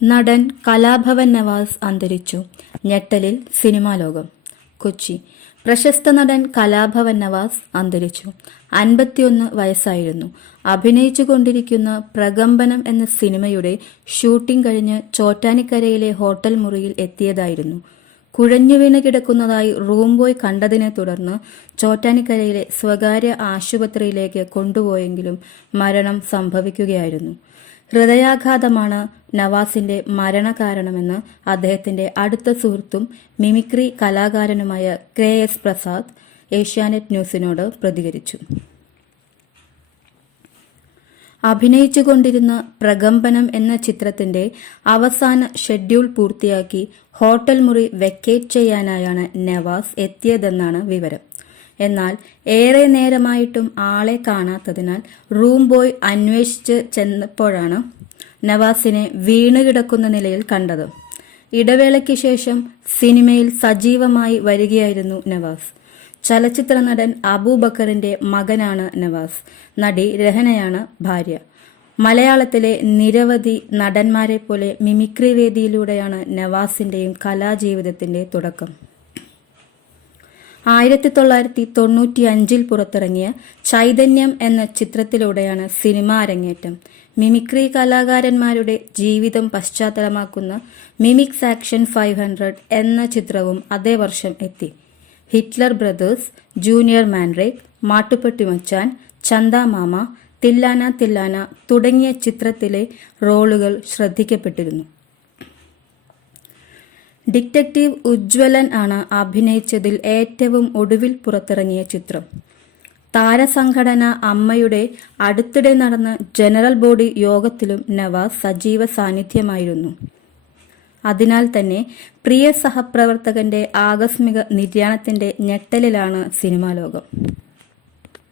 നടൻ കലാഭവൻ നവാസ് അന്തരിച്ചു. ഞെട്ടലിൽ സിനിമാ ലോകം. കൊച്ചി. പ്രശസ്ത നടൻ കലാഭവൻ നവാസ് അന്തരിച്ചു. 51 വയസ്സായിരുന്നു. അഭിനയിച്ചുകൊണ്ടിരിക്കുന്ന പ്രകമ്പനം എന്ന സിനിമയുടെ ഷൂട്ടിംഗ് കഴിഞ്ഞ് ചോറ്റാനിക്കരയിലെ ഹോട്ടൽ മുറിയിൽ എത്തിയതായിരുന്നു. കുഴഞ്ഞുവീണ് കിടക്കുന്നതായി റൂം ബോയ് കണ്ടതിനെ തുടർന്ന് ചോറ്റാനിക്കരയിലെ സ്വകാര്യ ആശുപത്രിയിലേക്ക് കൊണ്ടുപോയെങ്കിലും മരണം സംഭവിക്കുകയായിരുന്നു. ഹൃദയാഘാതമാണ് നവാസിന്റെ മരണകാരണമെന്ന് അദ്ദേഹത്തിന്റെ അടുത്ത സുഹൃത്തും മിമിക്രി കലാകാരനുമായ KS പ്രസാദ് ഏഷ്യാനെറ്റ് ന്യൂസിനോട് പ്രതികരിച്ചു. അഭിനയിച്ചുകൊണ്ടിരുന്ന പ്രകമ്പനം എന്ന ചിത്രത്തിന്റെ അവസാന ഷെഡ്യൂൾ പൂർത്തിയാക്കി ഹോട്ടൽ മുറി വെക്കേറ്റ് ചെയ്യാനായാണ് നവാസ് എത്തിയതെന്നാണ് വിവരം. എന്നാൽ ഏറെ നേരമായിട്ടും ആളെ കാണാത്തതിനാൽ റൂം ബോയ് അന്വേഷിച്ച് ചെന്നപ്പോഴാണ് നവാസിനെ വീണുകിടക്കുന്ന നിലയിൽ കണ്ടത്. ഇടവേളയ്ക്ക് ശേഷം സിനിമയിൽ സജീവമായി വരികയായിരുന്നു നവാസ്. ചലച്ചിത്ര നടൻ അബൂബക്കറിന്റെ മകനാണ് നവാസ്. നടി രഹനയാണ് ഭാര്യ. മലയാളത്തിലെ നിരവധി നടന്മാരെ പോലെ മിമിക്രി വേദിയിലൂടെയാണ് നവാസിന്റെയും കലാജീവിതത്തിന്റെ തുടക്കം. 1995 പുറത്തിറങ്ങിയ ചൈതന്യം എന്ന ചിത്രത്തിലൂടെയാണ് സിനിമാ അരങ്ങേറ്റം. മിമിക്രി കലാകാരന്മാരുടെ ജീവിതം പശ്ചാത്തലമാക്കുന്ന മിമിക്സ് ആക്ഷൻ 500 എന്ന ചിത്രവും അതേ വർഷം എത്തി. ഹിറ്റ്ലർ ബ്രദേഴ്സ്, ജൂനിയർ മാൻറേക്ക്, മാട്ടുപ്പെട്ടി മച്ചാൻ, ചന്ദാ മാമ, തില്ലാന തില്ലാന തുടങ്ങിയ ചിത്രത്തിലെ റോളുകൾ ശ്രദ്ധിക്കപ്പെട്ടിരുന്നു. ഡിറ്റക്റ്റീവ് ഉജ്ജ്വലൻ ആണ് അഭിനയിച്ചതിൽ ഏറ്റവും ഒടുവിൽ പുറത്തിറങ്ങിയ ചിത്രം. താരസംഘടന അമ്മയുടെ അടുത്തിടെ നടന്ന ജനറൽ ബോഡി യോഗത്തിലും നവാസ് സജീവ സാന്നിധ്യമായിരുന്നു. അതിനാൽ തന്നെ പ്രിയ സഹപ്രവർത്തകന്റെ ആകസ്മിക നിര്യാണത്തിന്റെ ഞെട്ടലിലാണ് സിനിമാ ലോകം.